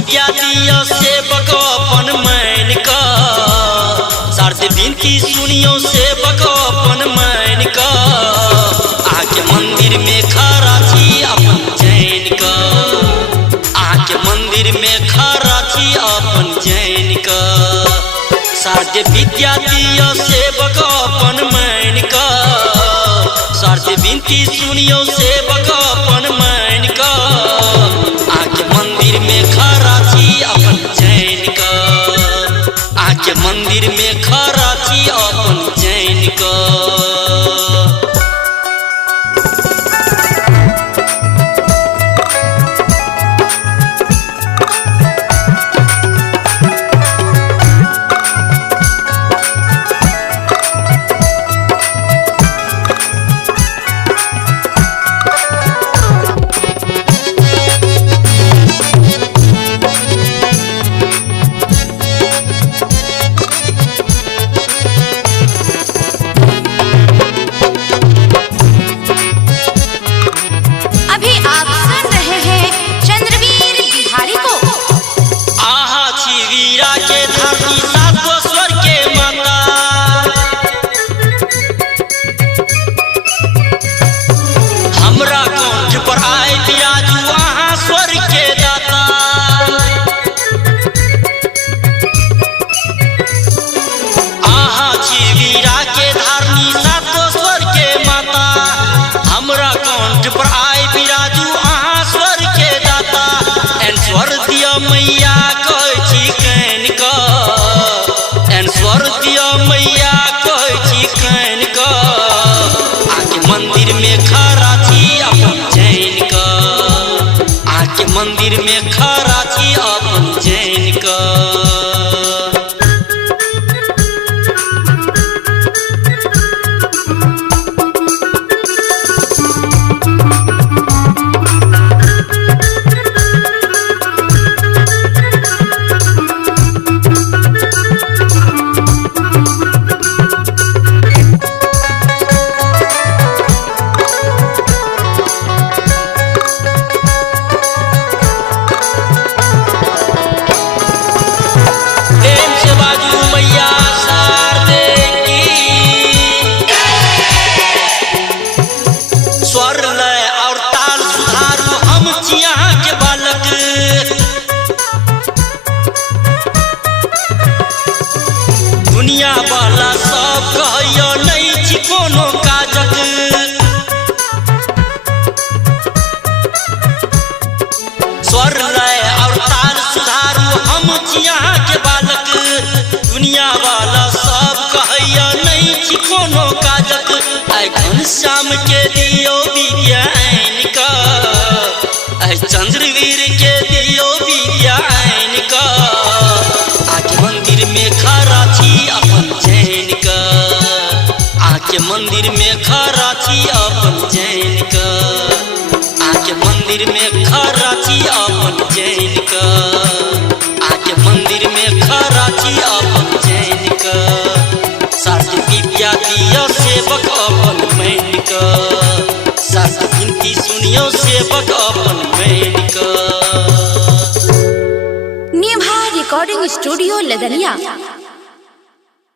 विद्या दियो सेवक अपन मान का, शारद विनती सुनियो सेवक अपन मान का। आके मंदिर में खड़ा छी अपन जैन का, आके मंदिर में खड़ा छी अपन जैन का। शारद विद्या दियो सेवक अपन मान का, शारद विनती सुनियो सेवक अपन मान का। आके मंदिर में खड़ा छी अपन जैन का, आके मंदिर में खड़ा छी अपन जैन का। मैया कहै छी कैन का, स्वर दिया मैया कहै छी कैन का। आके मंदिर में खड़ा छी अपन जैन का, आके मंदिर में खड़ा छी अपन जैन का। दुनिया वाला सब कहियो नहीं छी कोनो काजक, स्वर लय और ताल सुधारू हम छी यहाँ के बालक। दुनिया वाला सब कहियो नहीं छी कोनो काजक, आइ घनश्याम के दियो विज्ञान का, आइ चंद्रवीर के दियो विज्ञान का। आके मंदिर में खड़ा छी अपन जैन का, आके मंदिर में खड़ा छी अपन जैन का, आके मंदिर में खड़ा छी अपन जैन का, आके मंदिर में खड़ा छी अपन जैन का। शारद विद्या दियो सेवक अपन मान का, शारद विनती सुनियो सेवक अपन मान का। निभा रिकॉर्डिंग स्टूडियो लदनिया।